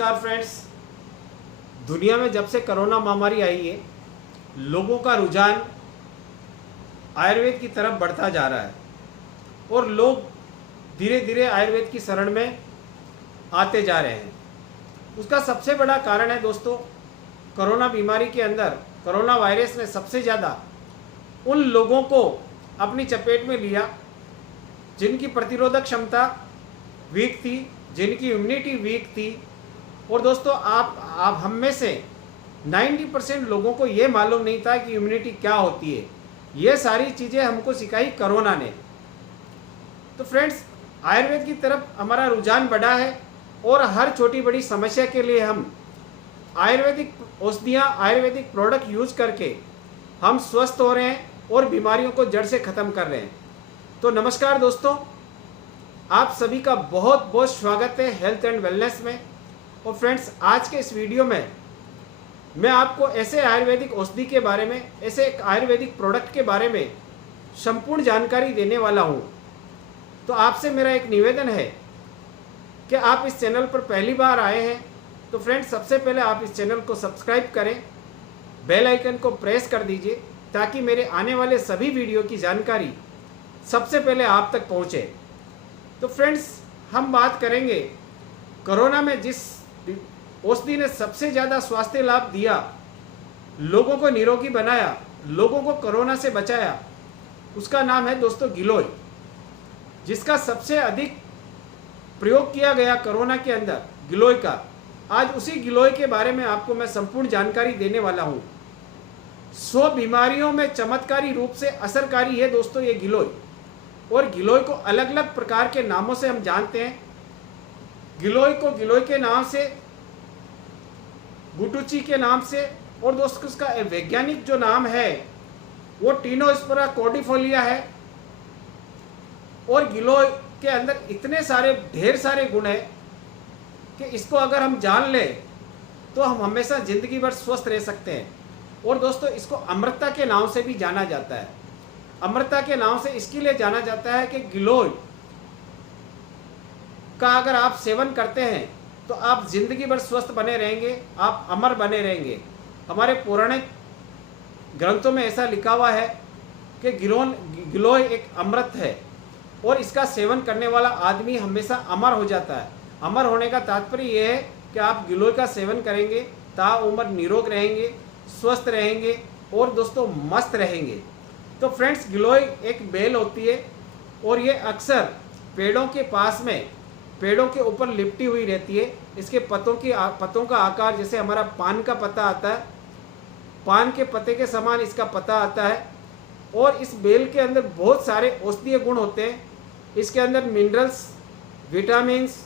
नमस्कार फ्रेंड्स। दुनिया में जब से कोरोना महामारी आई है, लोगों का रुझान आयुर्वेद की तरफ बढ़ता जा रहा है और लोग धीरे धीरे आयुर्वेद की शरण में आते जा रहे हैं। उसका सबसे बड़ा कारण है दोस्तों, कोरोना बीमारी के अंदर कोरोना वायरस ने सबसे ज़्यादा उन लोगों को अपनी चपेट में लिया जिनकी प्रतिरोधक क्षमता वीक थी, जिनकी इम्यूनिटी वीक थी। और दोस्तों आप हम में से 90% लोगों को ये मालूम नहीं था कि इम्यूनिटी क्या होती है। ये सारी चीज़ें हमको सिखाई कोरोना ने। तो फ्रेंड्स, आयुर्वेद की तरफ हमारा रुझान बढ़ा है और हर छोटी बड़ी समस्या के लिए हम आयुर्वेदिक औषधियाँ, आयुर्वेदिक प्रोडक्ट यूज करके हम स्वस्थ हो रहे हैं और बीमारियों को जड़ से ख़त्म कर रहे हैं। तो नमस्कार दोस्तों, आप सभी का बहुत बहुत स्वागत है हेल्थ एंड वेलनेस में। और फ्रेंड्स, आज के इस वीडियो में मैं आपको ऐसे आयुर्वेदिक औषधि के बारे में, ऐसे एक आयुर्वेदिक प्रोडक्ट के बारे में संपूर्ण जानकारी देने वाला हूं। तो आपसे मेरा एक निवेदन है कि आप इस चैनल पर पहली बार आए हैं तो फ्रेंड्स, सबसे पहले आप इस चैनल को सब्सक्राइब करें, बेल आइकन को प्रेस कर दीजिए ताकि मेरे आने वाले सभी वीडियो की जानकारी सबसे पहले आप तक पहुंचे। तो फ्रेंड्स, हम बात करेंगे कोरोना में जिस औषधि ने सबसे ज़्यादा स्वास्थ्य लाभ दिया, लोगों को निरोगी बनाया, लोगों को कोरोना से बचाया, उसका नाम है दोस्तों गिलोय, जिसका सबसे अधिक प्रयोग किया गया कोरोना के अंदर गिलोय का। आज उसी गिलोय के बारे में आपको मैं संपूर्ण जानकारी देने वाला हूँ। 100 बीमारियों में चमत्कारी रूप से असरकारी है दोस्तों ये गिलोय। और गिलोय को अलग अलग प्रकार के नामों से हम जानते हैं। गिलोय को गिलोय के नाम से, गुटुची के नाम से, और दोस्तों उसका वैज्ञानिक जो नाम है वो टीनोस्पोरा कॉर्डिफोलिया है। और गिलोय के अंदर इतने सारे ढेर सारे गुण हैं कि इसको अगर हम जान लें तो हम हमेशा जिंदगी भर स्वस्थ रह सकते हैं। और दोस्तों, इसको अमृता के नाम से भी जाना जाता है। अमृता के नाम से इसके लिए जाना जाता है कि गिलोय का अगर आप सेवन करते हैं तो आप जिंदगी भर स्वस्थ बने रहेंगे, आप अमर बने रहेंगे। हमारे पौराणिक ग्रंथों में ऐसा लिखा हुआ है कि गिलोय एक अमृत है और इसका सेवन करने वाला आदमी हमेशा अमर हो जाता है। अमर होने का तात्पर्य यह है कि आप गिलोय का सेवन करेंगे, ताउम्र निरोग रहेंगे, स्वस्थ रहेंगे और दोस्तों मस्त रहेंगे। तो फ्रेंड्स, गिलोय एक बेल होती है और ये अक्सर पेड़ों के पास में, पेड़ों के ऊपर लिपटी हुई रहती है। इसके पत्तों का आकार जैसे हमारा पान का पत्ता आता है, पान के पत्ते के समान इसका पत्ता आता है। और इस बेल के अंदर बहुत सारे औषधीय गुण होते हैं। इसके अंदर मिनरल्स, विटामिन्स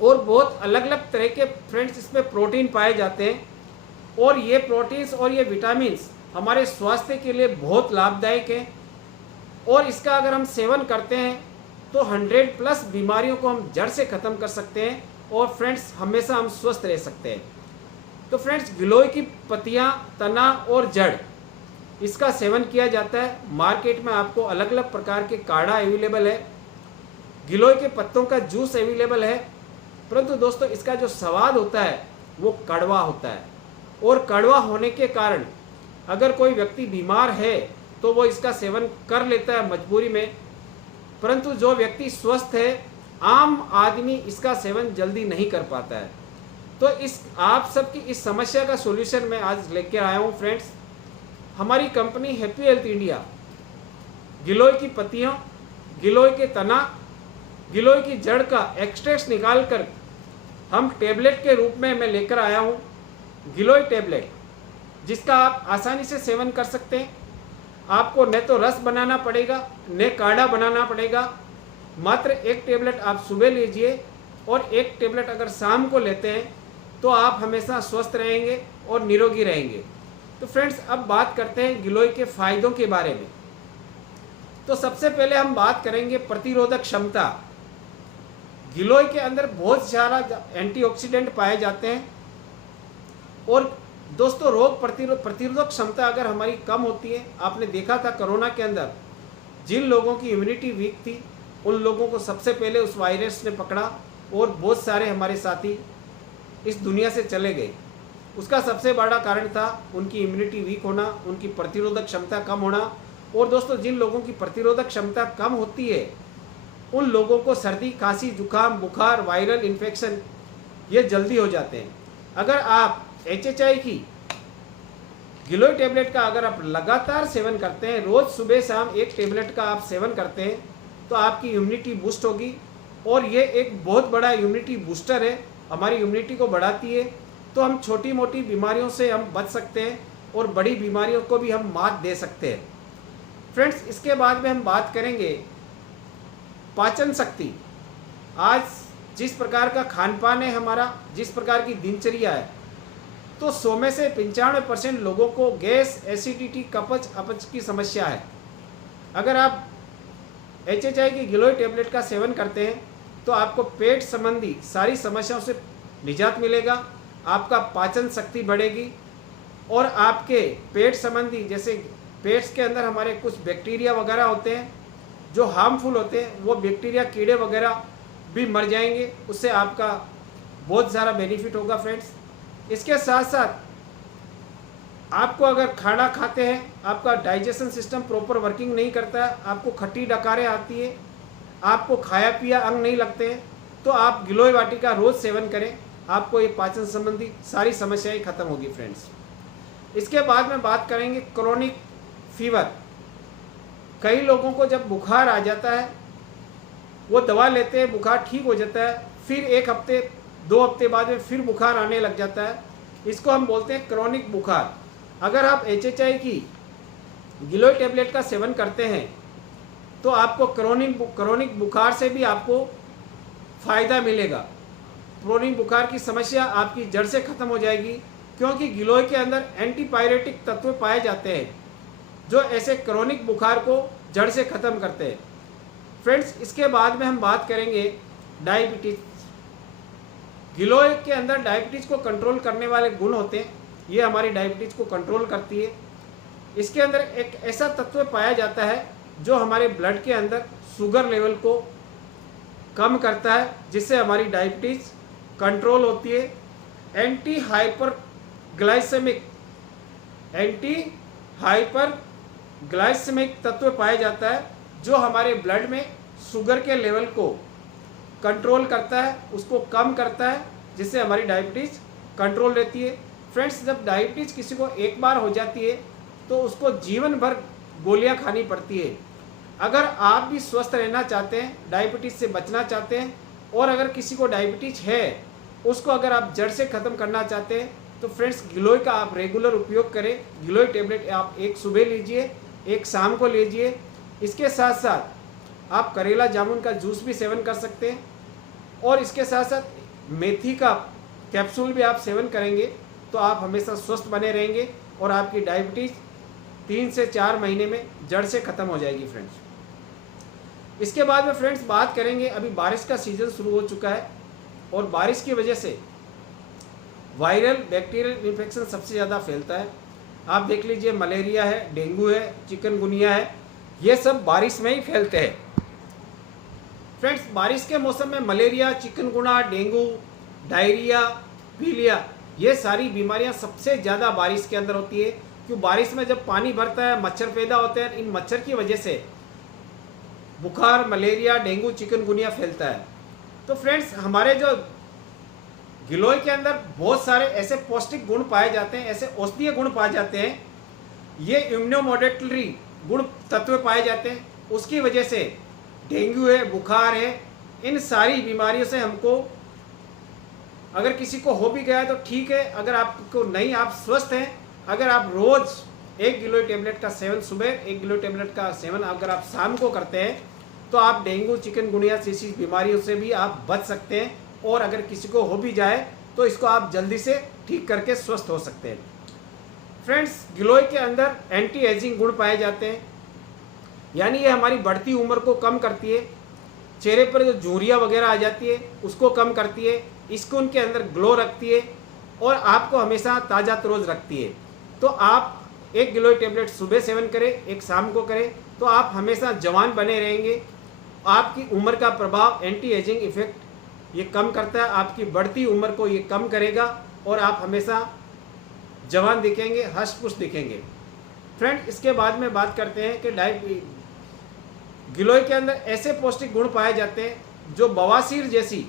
और बहुत अलग अलग तरह के फ्रेंड्स इसमें प्रोटीन पाए जाते हैं। और ये प्रोटीन्स और ये विटामिन्स हमारे स्वास्थ्य के लिए बहुत लाभदायक है। और इसका अगर हम सेवन करते हैं तो 100+ बीमारियों को हम जड़ से ख़त्म कर सकते हैं और फ्रेंड्स हमेशा हम स्वस्थ रह सकते हैं। तो फ्रेंड्स, गिलोय की पत्तियां, तना और जड़, इसका सेवन किया जाता है। मार्केट में आपको अलग अलग प्रकार के काढ़ा अवेलेबल है, गिलोय के पत्तों का जूस अवेलेबल है। परंतु दोस्तों, इसका जो स्वाद होता है वो कड़वा होता है। और कड़वा होने के कारण अगर कोई व्यक्ति बीमार है तो वो इसका सेवन कर लेता है मजबूरी में। परंतु जो व्यक्ति स्वस्थ है, आम आदमी इसका सेवन जल्दी नहीं कर पाता है। तो इस आप सबकी इस समस्या का सॉल्यूशन मैं आज लेकर आया हूँ फ्रेंड्स। हमारी कंपनी हैप्पी हेल्थ इंडिया गिलोय की पत्तियों, गिलोय के तना, गिलोय की जड़ का एक्सट्रैक्ट निकाल कर हम टेबलेट के रूप में मैं लेकर आया हूँ गिलोय टेबलेट, जिसका आप आसानी से सेवन कर सकते हैं। आपको न तो रस बनाना पड़ेगा, न काढ़ा बनाना पड़ेगा। मात्र एक टेबलेट आप सुबह लीजिए और एक टेबलेट अगर शाम को लेते हैं तो आप हमेशा स्वस्थ रहेंगे और निरोगी रहेंगे। तो फ्रेंड्स, अब बात करते हैं गिलोय के फायदों के बारे में। तो सबसे पहले हम बात करेंगे प्रतिरोधक क्षमता। गिलोय के अंदर बहुत सारा एंटीऑक्सीडेंट पाए जाते हैं। और दोस्तों, रोग प्रतिरोधक क्षमता अगर हमारी कम होती है, आपने देखा था कोरोना के अंदर जिन लोगों की इम्यूनिटी वीक थी उन लोगों को सबसे पहले उस वायरस ने पकड़ा और बहुत सारे हमारे साथी इस दुनिया से चले गए। उसका सबसे बड़ा कारण था उनकी इम्यूनिटी वीक होना, उनकी प्रतिरोधक क्षमता कम होना। और दोस्तों, जिन लोगों की प्रतिरोधक क्षमता कम होती है उन लोगों को सर्दी, खांसी, जुकाम, बुखार, वायरल इन्फेक्शन ये जल्दी हो जाते हैं। अगर आप HHI की गिलोय टैबलेट का अगर आप लगातार सेवन करते हैं, रोज़ सुबह शाम एक टैबलेट का आप सेवन करते हैं, तो आपकी इम्यूनिटी बूस्ट होगी। और ये एक बहुत बड़ा इम्यूनिटी बूस्टर है, हमारी इम्यूनिटी को बढ़ाती है। तो हम छोटी मोटी बीमारियों से हम बच सकते हैं और बड़ी बीमारियों को भी हम मात दे सकते हैं। फ्रेंड्स, इसके बाद में हम बात करेंगे पाचन शक्ति। आज जिस प्रकार का खान पान है हमारा, जिस प्रकार की दिनचर्या है, तो 100 में से 95% लोगों को गैस, एसिडिटी, कपच, अपच की समस्या है। अगर आप HHI की गिलोय टैबलेट का सेवन करते हैं तो आपको पेट संबंधी सारी समस्याओं से निजात मिलेगा, आपका पाचन शक्ति बढ़ेगी और आपके पेट संबंधी, जैसे पेट्स के अंदर हमारे कुछ बैक्टीरिया वगैरह होते हैं जो हार्मफुल होते हैं, वो बैक्टीरिया, कीड़े वगैरह भी मर जाएंगे। उससे आपका बहुत सारा बेनिफिट होगा फ्रेंड्स। इसके साथ साथ आपको अगर खाना खाते हैं, आपका डाइजेशन सिस्टम प्रॉपर वर्किंग नहीं करता है, आपको खट्टी डकारें आती है, आपको खाया पिया अंग नहीं लगते हैं, तो आप गिलोय वाटिका रोज़ सेवन करें, आपको ये पाचन संबंधी सारी समस्याएं खत्म होगी फ्रेंड्स। इसके बाद में बात करेंगे क्रोनिक फीवर। कई लोगों को जब बुखार आ जाता है वो दवा लेते हैं, बुखार ठीक हो जाता है, फिर 1 हफ्ते 2 हफ्ते बाद में फिर बुखार आने लग जाता है। इसको हम बोलते हैं क्रोनिक बुखार। अगर आप HHI की गिलोय टैबलेट का सेवन करते हैं तो आपको क्रोनिक बुखार से भी आपको फ़ायदा मिलेगा। क्रोनिक बुखार की समस्या आपकी जड़ से ख़त्म हो जाएगी, क्योंकि गिलोय के अंदर एंटीपायरेटिक तत्व पाए जाते हैं जो ऐसे क्रोनिक बुखार को जड़ से ख़त्म करते हैं। फ्रेंड्स, इसके बाद में हम बात करेंगे डायबिटीज़। गिलोय के अंदर डायबिटीज़ को कंट्रोल करने वाले गुण होते हैं, ये हमारी डायबिटीज़ को कंट्रोल करती है। इसके अंदर एक ऐसा तत्व पाया जाता है जो हमारे ब्लड के अंदर शुगर लेवल को कम करता है, जिससे हमारी डायबिटीज़ कंट्रोल होती है। एंटी हाइपरग्लाइसेमिक तत्व पाया जाता है जो हमारे ब्लड में शुगर के लेवल को कंट्रोल करता है, उसको कम करता है, जिससे हमारी डायबिटीज़ कंट्रोल रहती है। फ्रेंड्स, जब डायबिटीज़ किसी को एक बार हो जाती है तो उसको जीवन भर गोलियां खानी पड़ती है। अगर आप भी स्वस्थ रहना चाहते हैं, डायबिटीज़ से बचना चाहते हैं, और अगर किसी को डायबिटीज़ है उसको अगर आप जड़ से ख़त्म करना चाहते हैं, तो फ्रेंड्स गिलोय का आप रेगुलर उपयोग करें। गिलोय टैबलेट आप एक सुबह लीजिए, एक शाम को लीजिए। इसके साथ साथ आप करेला जामुन का जूस भी सेवन कर सकते हैं, और इसके साथ साथ मेथी का कैप्सूल भी आप सेवन करेंगे तो आप हमेशा स्वस्थ बने रहेंगे और आपकी डायबिटीज़ 3 से 4 महीने में जड़ से ख़त्म हो जाएगी फ्रेंड्स। इसके बाद में फ्रेंड्स बात करेंगे, अभी बारिश का सीज़न शुरू हो चुका है और बारिश की वजह से वायरल बैक्टीरियल इन्फेक्शन सबसे ज़्यादा फैलता है। आप देख लीजिए, मलेरिया है, डेंगू है, चिकनगुनिया है, ये सब बारिश में ही फैलते हैं। फ्रेंड्स, बारिश के मौसम में मलेरिया, चिकनगुनिया, डेंगू, डायरिया, पीलिया, ये सारी बीमारियां सबसे ज़्यादा बारिश के अंदर होती है। क्यों? बारिश में जब पानी भरता है, मच्छर पैदा होते हैं, इन मच्छर की वजह से बुखार, मलेरिया, डेंगू, चिकनगुनिया फैलता है। तो फ्रेंड्स, हमारे जो गिलोय के अंदर बहुत सारे ऐसे पौष्टिक गुण पाए जाते हैं, ऐसे औषधीय गुण पाए जाते हैं, ये इम्यूनोमोड्यूलेटरी गुण तत्व पाए जाते हैं। उसकी वजह से डेंगू है, बुखार है, इन सारी बीमारियों से हमको, अगर किसी को हो भी गया है तो ठीक है, अगर आपको नहीं, आप स्वस्थ हैं, अगर आप रोज़ 1 गिलोय टैबलेट का सेवन सुबह, 1 गिलोय टैबलेट का सेवन अगर आप शाम को करते हैं तो आप डेंगू, चिकनगुनिया जैसी बीमारियों से भी आप बच सकते हैं। और अगर किसी को हो भी जाए तो इसको आप जल्दी से ठीक करके स्वस्थ हो सकते हैं। फ्रेंड्स, गिलोय के अंदर एंटी एजिंग गुण पाए जाते हैं, यानी ये हमारी बढ़ती उम्र को कम करती है, चेहरे पर जो झुर्रियाँ वगैरह आ जाती है उसको कम करती है, स्किन के अंदर ग्लो रखती है और आपको हमेशा ताज़ा तरोज़ रखती है। तो आप 1 गिलोय टैबलेट सुबह सेवन करें, एक शाम को करें, तो आप हमेशा जवान बने रहेंगे। आपकी उम्र का प्रभाव, एंटी एजिंग इफेक्ट ये कम करता है, आपकी बढ़ती उम्र को ये कम करेगा और आप हमेशा जवान दिखेंगे, हष्ट पुष्ट दिखेंगे। फ्रेंड, इसके बाद में बात करते हैं कि गिलोय के अंदर ऐसे पौष्टिक गुण पाए जाते हैं जो बवासीर जैसी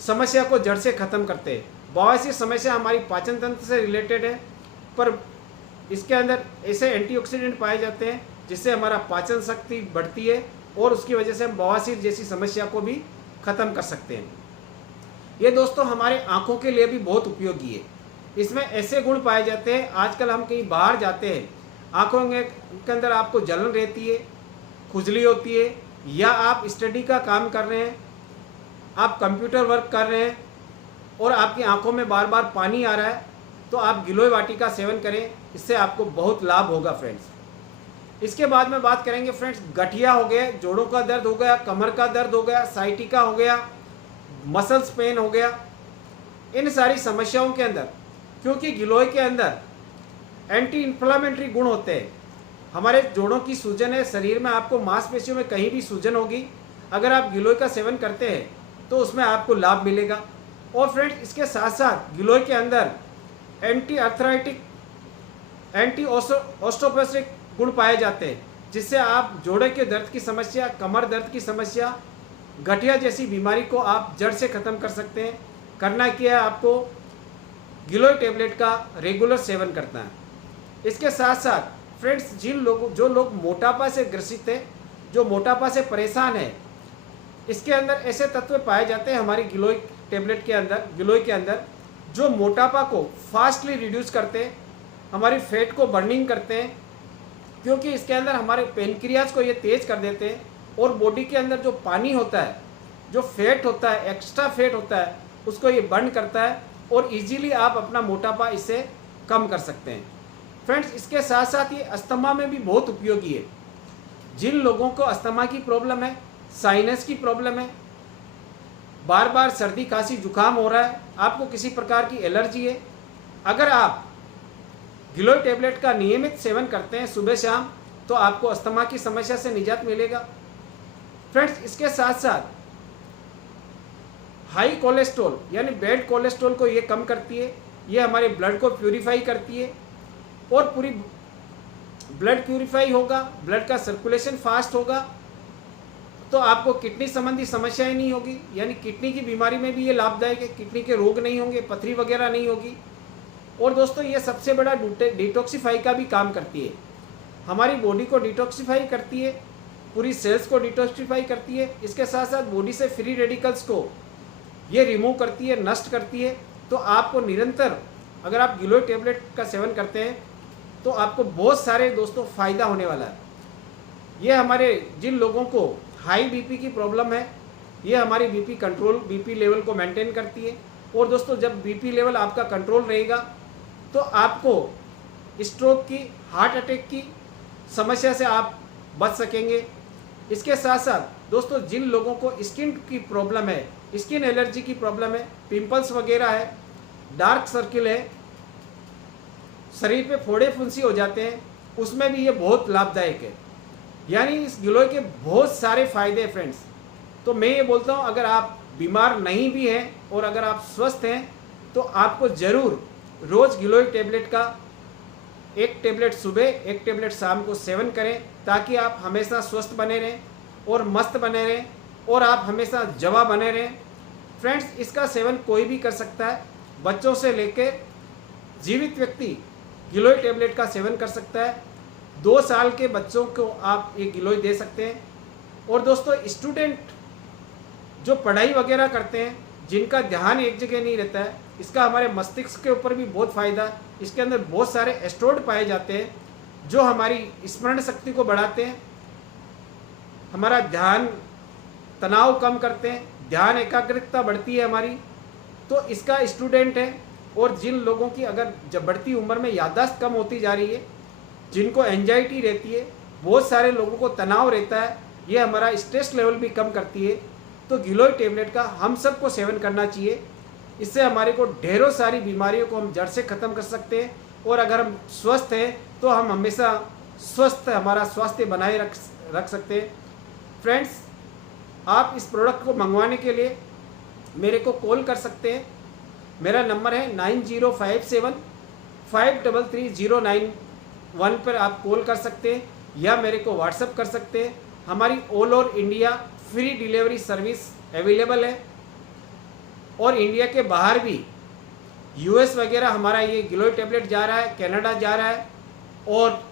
समस्या को जड़ से ख़त्म करते हैं। बवासीर समस्या हमारी पाचन तंत्र से रिलेटेड है, पर इसके अंदर ऐसे एंटीऑक्सीडेंट पाए जाते हैं जिससे हमारा पाचन शक्ति बढ़ती है और उसकी वजह से हम बवासीर जैसी समस्या को भी ख़त्म कर सकते हैं। ये दोस्तों हमारे आँखों के लिए भी बहुत उपयोगी है। इसमें ऐसे गुण पाए जाते हैं, आजकल हम कहीं बाहर जाते हैं, आँखों के अंदर आपको जलन रहती है, खुजली होती है, या आप स्टडी का काम कर रहे हैं, आप कंप्यूटर वर्क कर रहे हैं और आपकी आंखों में बार बार पानी आ रहा है, तो आप गिलोय वाटी का सेवन करें, इससे आपको बहुत लाभ होगा फ्रेंड्स। इसके बाद में बात करेंगे फ्रेंड्स, गठिया हो गए, जोड़ों का दर्द हो गया, कमर का दर्द हो गया, साइटिका हो गया, मसल्स पेन हो गया, इन सारी समस्याओं के अंदर, क्योंकि गिलोय के अंदर एंटी इन्फ्लामेटरी गुण होते हैं। हमारे जोड़ों की सूजन है, शरीर में आपको मांसपेशियों में कहीं भी सूजन होगी, अगर आप गिलोय का सेवन करते हैं तो उसमें आपको लाभ मिलेगा। और फ्रेंड्स, इसके साथ साथ गिलोय के अंदर एंटी आर्थराइटिक, एंटी ऑस्टियोपोरोसिस गुण पाए जाते हैं, जिससे आप जोड़े के दर्द की समस्या, कमर दर्द की समस्या, गठिया जैसी बीमारी को आप जड़ से ख़त्म कर सकते हैं। करना क्या है, आपको गिलोय टैबलेट का रेगुलर सेवन करना है। इसके साथ साथ फ्रेंड्स, जो लोग मोटापा से ग्रसित है, जो मोटापा से परेशान है, इसके अंदर ऐसे तत्व पाए जाते हैं हमारी गिलोय टैबलेट के अंदर, गिलोय के अंदर, जो मोटापा को फास्टली रिड्यूस करते हैं, हमारी फैट को बर्निंग करते हैं, क्योंकि इसके अंदर हमारे पेनक्रियाज को ये तेज कर देते हैं और बॉडी के अंदर जो पानी होता है, जो फैट होता है, एक्स्ट्रा फैट होता है, उसको ये बर्न करता है और इजीली आप अपना मोटापा इससे कम कर सकते हैं। फ्रेंड्स, इसके साथ साथ ये अस्थमा में भी बहुत उपयोगी है। जिन लोगों को अस्थमा की प्रॉब्लम है, साइनस की प्रॉब्लम है, बार बार सर्दी खांसी जुकाम हो रहा है, आपको किसी प्रकार की एलर्जी है, अगर आप गिलोय टैबलेट का नियमित सेवन करते हैं सुबह शाम, तो आपको अस्थमा की समस्या से निजात मिलेगा। फ्रेंड्स, इसके साथ साथ हाई कोलेस्ट्रॉल यानी बैड कोलेस्ट्रॉल को ये कम करती है, ये हमारे ब्लड को प्यूरिफाई करती है और पूरी ब्लड प्यूरिफाई होगा, ब्लड का सर्कुलेशन फास्ट होगा, तो आपको किडनी संबंधी समस्याएं नहीं होगी, यानी किडनी की बीमारी में भी ये लाभदायक है, किडनी के रोग नहीं होंगे, पथरी वगैरह नहीं होगी। और दोस्तों, ये सबसे बड़ा डिटॉक्सिफाई का भी काम करती है, हमारी बॉडी को डिटॉक्सिफाई करती है, पूरी सेल्स को डिटॉक्सिफाई करती है। इसके साथ साथ बॉडी से फ्री रेडिकल्स को ये रिमूव करती है, नष्ट करती है। तो आपको निरंतर, अगर आप गिलोय टैबलेट का सेवन करते हैं, तो आपको बहुत सारे दोस्तों फ़ायदा होने वाला है। ये हमारे जिन लोगों को हाई बीपी की प्रॉब्लम है, ये हमारी बीपी कंट्रोल, बीपी लेवल को मेंटेन करती है। और दोस्तों, जब बीपी लेवल आपका कंट्रोल रहेगा, तो आपको स्ट्रोक की, हार्ट अटैक की समस्या से आप बच सकेंगे। इसके साथ साथ दोस्तों, जिन लोगों को स्किन की प्रॉब्लम है, स्किन एलर्जी की प्रॉब्लम है, पिंपल्स वगैरह है, डार्क सर्किल है, शरीर पे फोड़े फुंसी हो जाते हैं, उसमें भी ये बहुत लाभदायक है। यानी इस गिलोय के बहुत सारे फ़ायदे हैं फ्रेंड्स। तो मैं ये बोलता हूँ, अगर आप बीमार नहीं भी हैं और अगर आप स्वस्थ हैं, तो आपको ज़रूर रोज़ गिलोय टैबलेट का एक टैबलेट सुबह, एक टैबलेट शाम को सेवन करें, ताकि आप हमेशा स्वस्थ बने रहें और मस्त बने रहें और आप हमेशा जवा बने रहें। फ्रेंड्स, इसका सेवन कोई भी कर सकता है, बच्चों से लेकर जीवित व्यक्ति गिलोय टैबलेट का सेवन कर सकता है। 2 साल के बच्चों को आप ये गिलोय दे सकते हैं। और दोस्तों, स्टूडेंट जो पढ़ाई वगैरह करते हैं, जिनका ध्यान एक जगह नहीं रहता है, इसका हमारे मस्तिष्क के ऊपर भी बहुत फ़ायदा है। इसके अंदर बहुत सारे एस्ट्रोड पाए जाते हैं जो हमारी स्मरण शक्ति को बढ़ाते हैं, हमारा ध्यान तनाव कम करते हैं, ध्यान एकाग्रता बढ़ती है हमारी। तो इसका स्टूडेंट है, और जिन लोगों की अगर जब बढ़ती उम्र में याददाश्त कम होती जा रही है, जिनको एंजाइटी रहती है, बहुत सारे लोगों को तनाव रहता है, ये हमारा स्ट्रेस लेवल भी कम करती है। तो गिलोय टैबलेट का हम सबको सेवन करना चाहिए। इससे हमारे को ढेरों सारी बीमारियों को हम जड़ से ख़त्म कर सकते हैं। और अगर हम स्वस्थ हैं, तो हम हमेशा स्वस्थ हमारा स्वास्थ्य बनाए रख सकते हैं। फ्रेंड्स, आप इस प्रोडक्ट को मंगवाने के लिए मेरे को कॉल कर सकते हैं। मेरा नंबर है 9057533091 पर आप कॉल कर सकते हैं या मेरे को व्हाट्सअप कर सकते हैं। हमारी all over India free delivery service available है और इंडिया के बाहर भी यूएस वगैरह हमारा ये गिलोय टैबलेट जा रहा है, कनाडा जा रहा है और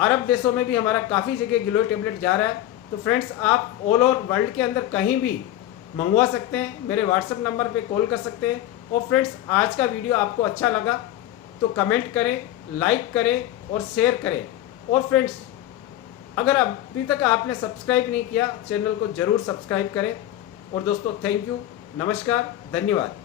अरब देशों में भी हमारा काफ़ी जगह गिलोय टैबलेट जा रहा है। तो फ्रेंड्स, आप ऑल ओवर वर्ल्ड के अंदर कहीं भी मंगवा सकते हैं, मेरे व्हाट्सएप नंबर पे कॉल कर सकते हैं। और फ्रेंड्स, आज का वीडियो आपको अच्छा लगा तो कमेंट करें, लाइक करें और शेयर करें। और फ्रेंड्स, अगर अभी तक आपने सब्सक्राइब नहीं किया चैनल को ज़रूर सब्सक्राइब करें। और दोस्तों, थैंक यू, नमस्कार, धन्यवाद।